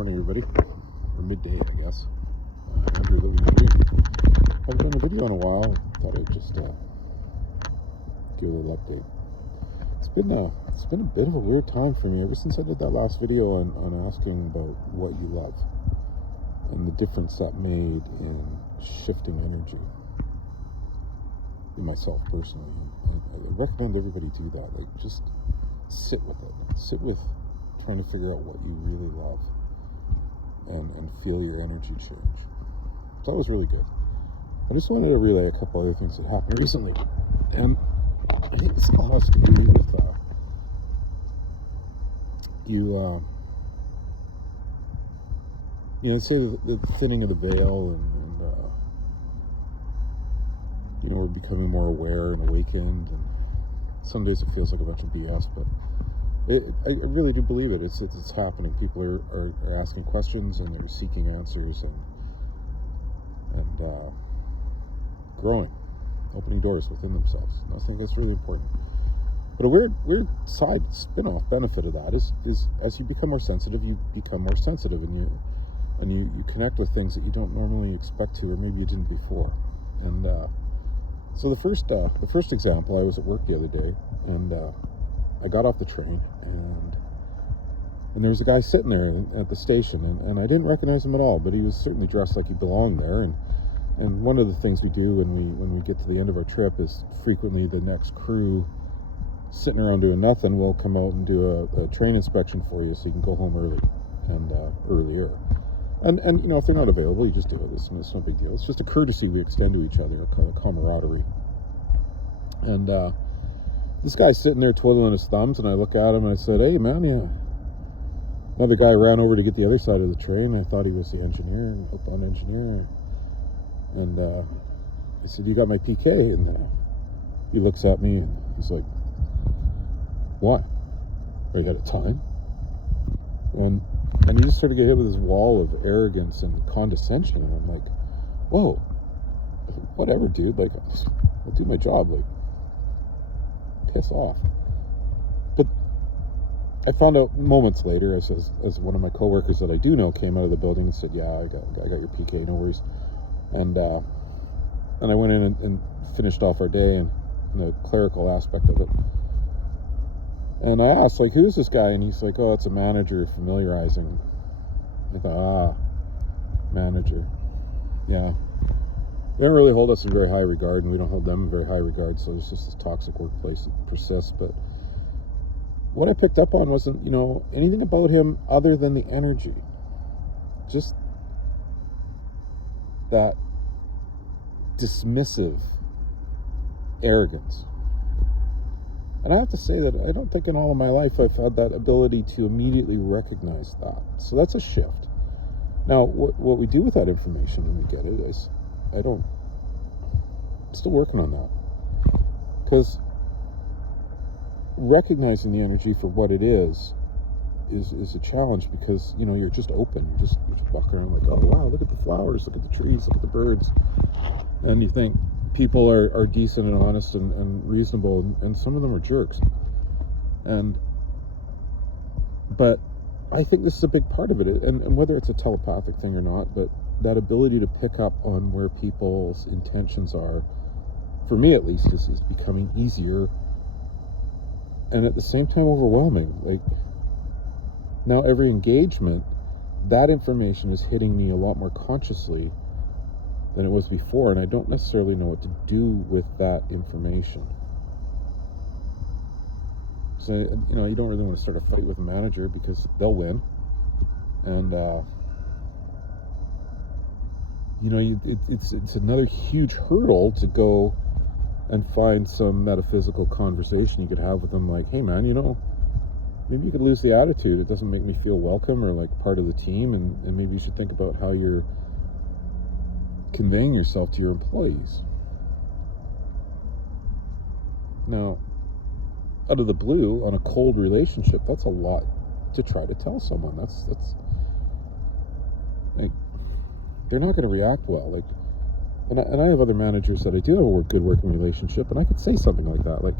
morning, everybody. Or midday, I guess. Andrew Living the Dream. Haven't done a video in a while. Thought I'd just give a little update. It's been a bit of a weird time for me ever since I did that last video on asking about what you love and the difference that made in shifting energy in myself personally. I recommend everybody do that. Like, just sit with it. Sit with trying to figure out what you really love and feel your energy change. So that was really good. I just wanted to relay a couple other things that happened recently. And I think this all has to do with say the thinning of the veil and we're becoming more aware and awakened, and some days it feels like a bunch of BS, but I really do believe it. It's happening. People are asking questions and they're seeking answers and growing, opening doors within themselves. And I think that's really important. But a weird side spin-off benefit of that is as you become more sensitive, you become more sensitive, and you connect with things that you don't normally expect to, or maybe you didn't before. And so the first example, I was at work the other day, and I got off the train, and there was a guy sitting there at the station, and I didn't recognize him at all, but he was certainly dressed like he belonged there. And one of the things we do when we get to the end of our trip is frequently the next crew sitting around doing nothing will come out and do a train inspection for you so you can go home early and earlier. And if they're not available, you just do it. It's no big deal. It's just a courtesy we extend to each other, a kind of camaraderie. And this guy's sitting there twiddling his thumbs, and I look at him and I said, "Hey, man, yeah." Another guy ran over to get the other side of the train. I thought he was the engineer, outbound engineer. And I said, "You got my PK?" And he looks at me and he's like, "What? Are you out of time?" And he just started to get hit with this wall of arrogance and condescension. And I'm like, "Whoa, whatever, dude. Like, I'll do my job. Like, piss off." But I found out moments later, as one of my coworkers that I do know came out of the building and said, "Yeah, I got your PK, no worries." And I went in and finished off our day and the clerical aspect of it. And I asked, like, "Who's this guy?" And he's like, "Oh, it's a manager familiarizing." I thought, manager. Yeah. They don't really hold us in very high regard, and we don't hold them in very high regard, so it's just this toxic workplace that persists. But what I picked up on wasn't, anything about him other than the energy. Just that dismissive arrogance. And I have to say that I don't think in all of my life I've had that ability to immediately recognize that. So that's a shift. Now, what we do with that information when we get it is, I'm still working on that. Because recognizing the energy for what it is a challenge, because, you're just open. You're just walking around like, "Oh, wow, look at the flowers, look at the trees, look at the birds." And you think people are decent and honest and reasonable, and some of them are jerks. But I think this is a big part of it, and whether it's a telepathic thing or not, but that ability to pick up on where people's intentions are, for me at least, is becoming easier, and at the same time overwhelming. Like, now every engagement, that information is hitting me a lot more consciously than it was before, and I don't necessarily know what to do with that information. So, you don't really want to start a fight with a manager because they'll win. And, it's another huge hurdle to go and find some metaphysical conversation you could have with them, like, "Hey, man, maybe you could lose the attitude. It doesn't make me feel welcome or like part of the team, and maybe you should think about how you're conveying yourself to your employees." Now, out of the blue, on a cold relationship, that's a lot to try to tell someone. That's like, they're not going to react well. Like, and I have other managers that I do have a good working relationship, and I could say something like that, like,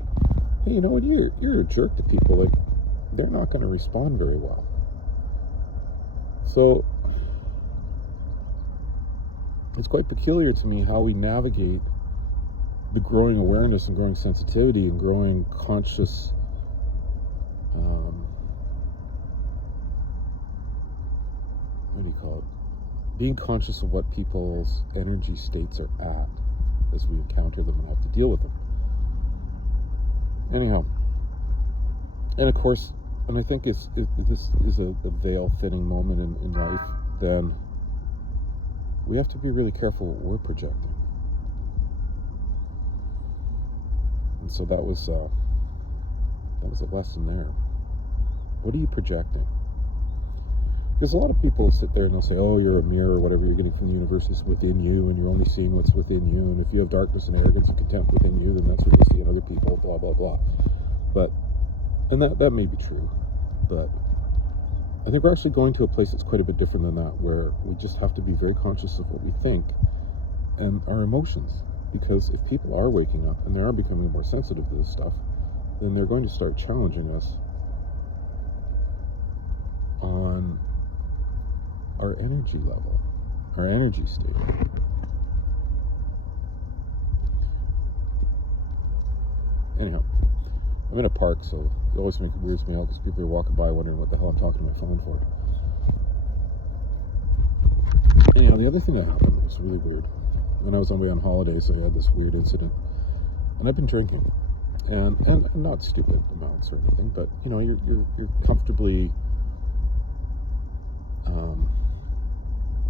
"Hey, when you're a jerk to people, like, they're not going to respond very well." So it's quite peculiar to me how we navigate the growing awareness and growing sensitivity and growing conscious what do you call it? Being conscious of what people's energy states are at as we encounter them and have to deal with them. Anyhow, and of course, and I think if this is a veil thinning moment in life, then we have to be really careful what we're projecting. And so that was a lesson there. What are you projecting? Because a lot of people sit there and they'll say, oh, you're a mirror, or whatever you're getting from the universe is within you, and you're only seeing what's within you, and if you have darkness and arrogance and contempt within you, then that's what you'll see in other people, blah, blah, blah. But, and that may be true, but I think we're actually going to a place that's quite a bit different than that, where we just have to be very conscious of what we think and our emotions. Because if people are waking up and they are becoming more sensitive to this stuff, then they're going to start challenging us on our energy level, our energy state. Anyhow, I'm in a park, so it always weirds me out because people are walking by wondering what the hell I'm talking to my phone for. Anyhow, the other thing that happened was really weird. When I was on my way on holidays, I had this weird incident, and I've been drinking, and not stupid amounts or anything, but you know, you're comfortably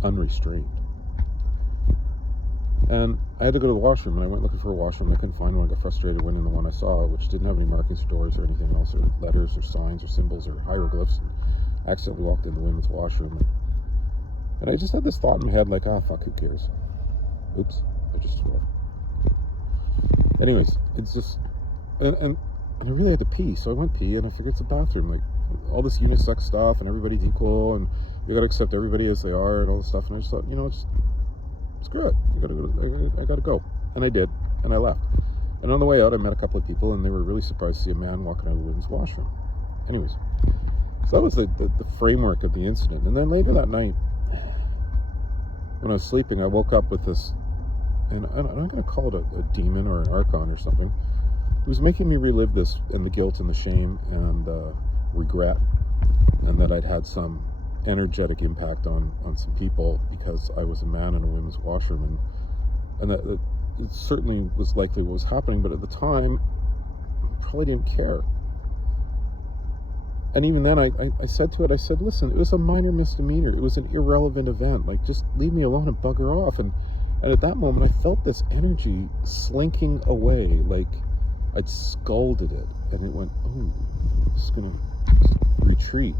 unrestrained. And I had to go to the washroom, and I went looking for a washroom. I couldn't find one. I got frustrated, went in the one I saw, which didn't have any markings or doors or anything else, or letters or signs or symbols or hieroglyphs, and accidentally walked in the women's washroom. And I just had this thought in my head, like, fuck, who cares? Oops, I just swore. Anyways, it's just, and I really had to pee, so I went pee, and I figured it's a bathroom, like, all this unisex stuff, and everybody's equal, and you gotta accept everybody as they are, and all this stuff, and I just thought, you know, screw it, I gotta go, and I did, and I left. And on the way out, I met a couple of people, and they were really surprised to see a man walking out of a women's washroom. Anyways, so that was the framework of the incident. And then later that night, when I was sleeping, I woke up with this, and I'm not going to call it a demon or an archon or something. It was making me relive this, and the guilt and the shame and regret, and that I'd had some energetic impact on some people because I was a man in a women's washroom, and that it certainly was likely what was happening, but at the time, I probably didn't care. And even then, I said to it, I said, listen, it was a minor misdemeanor. It was an irrelevant event. Like, just leave me alone and bugger off. And at that moment, I felt this energy slinking away, like I'd scalded it. And it went, oh, it's going to retreat.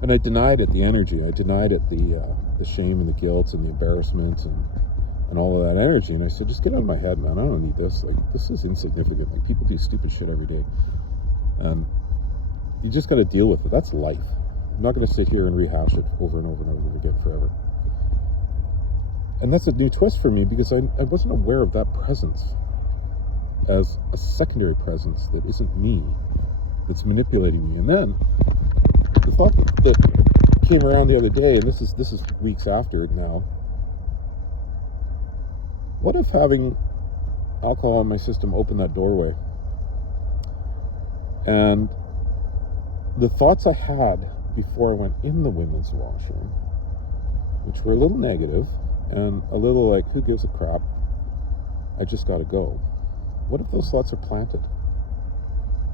And I denied it the energy. I denied it the shame and the guilt and the embarrassment and all of that energy. And I said, just get out of my head, man. I don't need this. Like, this is insignificant. Like, people do stupid shit every day. And you just got to deal with it. That's life. I'm not going to sit here and rehash it over and over and over again forever. And that's a new twist for me because I wasn't aware of that presence as a secondary presence that isn't me, that's manipulating me. And then the thought that came around the other day, and this is weeks after it now. What if having alcohol in my system opened that doorway? And the thoughts I had before I went in the women's washroom, which were a little negative and a little like, who gives a crap? I just got to go. What if those thoughts are planted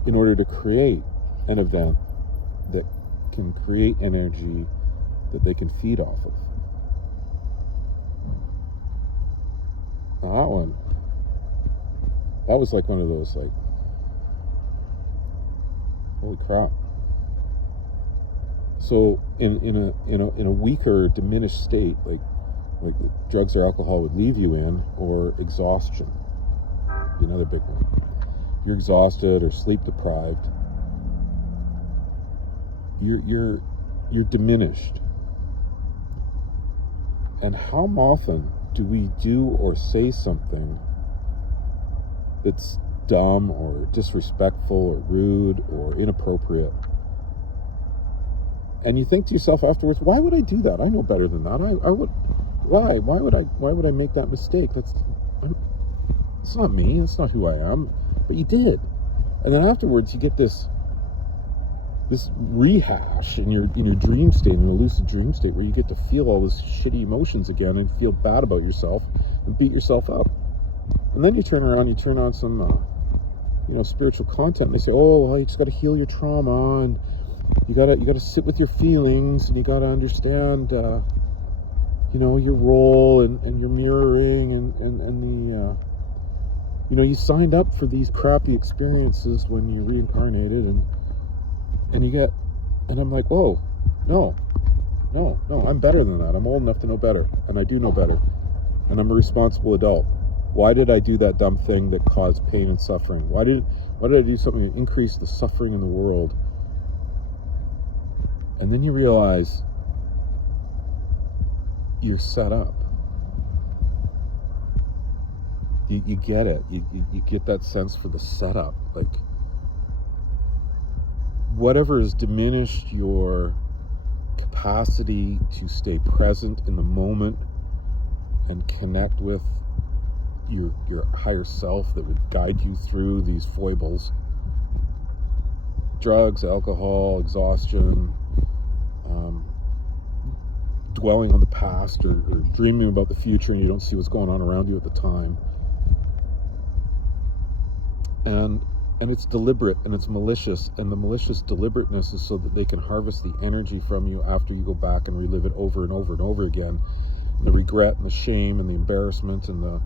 in order to create an event that can create energy that they can feed off of? Now, that was like one of those, like, holy crap. So in a weaker, diminished state, like drugs or alcohol would leave you in, or exhaustion, another big one. You're exhausted or sleep deprived. You're diminished. And how often do we do or say something that's dumb or disrespectful or rude or inappropriate, And you think to yourself afterwards, why would I do that? I know better than that. I would. Why? Why would I make that mistake? It's not me. That's not who I am. But you did. And then afterwards, you get this rehash in your dream state, in a lucid dream state, where you get to feel all this shitty emotions again and feel bad about yourself and beat yourself up. And then you turn around, you turn on some, spiritual content, and they say, oh, well, you just got to heal your trauma, and you gotta sit with your feelings, and you gotta understand, your role and your mirroring and the, you signed up for these crappy experiences when you reincarnated, and you get, and I'm like, whoa, no, I'm better than that. I'm old enough to know better, and I do know better, and I'm a responsible adult. Why did I do that dumb thing that caused pain and suffering? Why did I do something to increase the suffering in the world? And then you realize you're set up. You get it. You get that sense for the setup. Like, whatever has diminished your capacity to stay present in the moment and connect with your higher self that would guide you through these foibles, drugs, alcohol, exhaustion, dwelling on the past, or dreaming about the future, and you don't see what's going on around you at the time. And it's deliberate, and it's malicious, and the malicious deliberateness is so that they can harvest the energy from you after you go back and relive it over and over and over again. And the regret and the shame and the embarrassment and the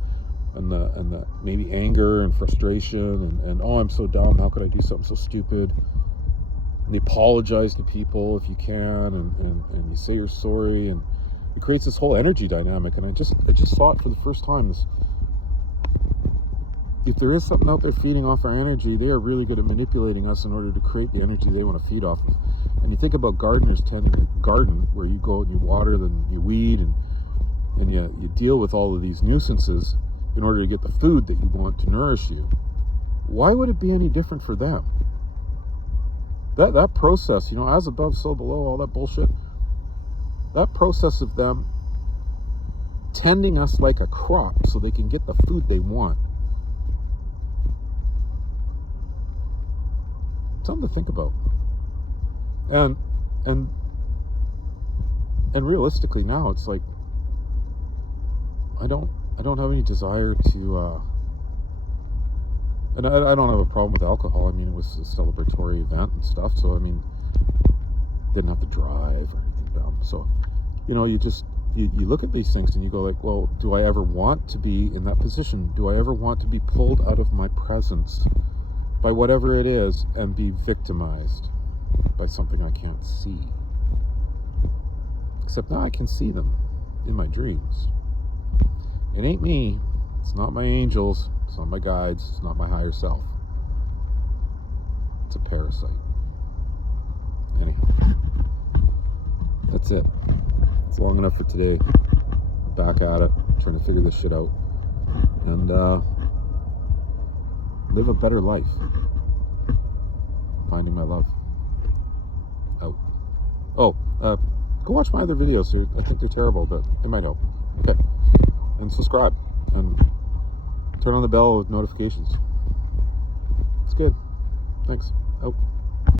maybe anger and frustration and oh, I'm so dumb, how could I do something so stupid? And you apologize to people if you can, and you say you're sorry, and it creates this whole energy dynamic. And I just saw it for the first time. If there is something out there feeding off our energy, they are really good at manipulating us in order to create the energy they want to feed off of. And you think about gardeners tending a garden, where you go and you water, then you weed, and you deal with all of these nuisances in order to get the food that you want to nourish you. Why would it be any different for them? That process, as above, so below, all that bullshit, that process of them tending us like a crop so they can get the food they want. Something to think about. And realistically now, it's like, I don't have any desire to, and I don't have a problem with alcohol. I mean, it was a celebratory event and stuff, so, didn't have to drive or anything dumb. So, you look at these things and you go like, well, do I ever want to be in that position? Do I ever want to be pulled out of my presence by whatever it is and be victimized by something I can't see? Except now I can see them in my dreams. It ain't me. It's not my angels. It's not my guides. It's not my higher self. It's a parasite. Anyhow, that's it. It's long enough for today. Back at it, trying to figure this shit out. And live a better life. Finding my love. Out. Oh, go watch my other videos. I think they're terrible, but they might help. Okay. And subscribe. And turn on the bell with notifications. It's good. Thanks. Out.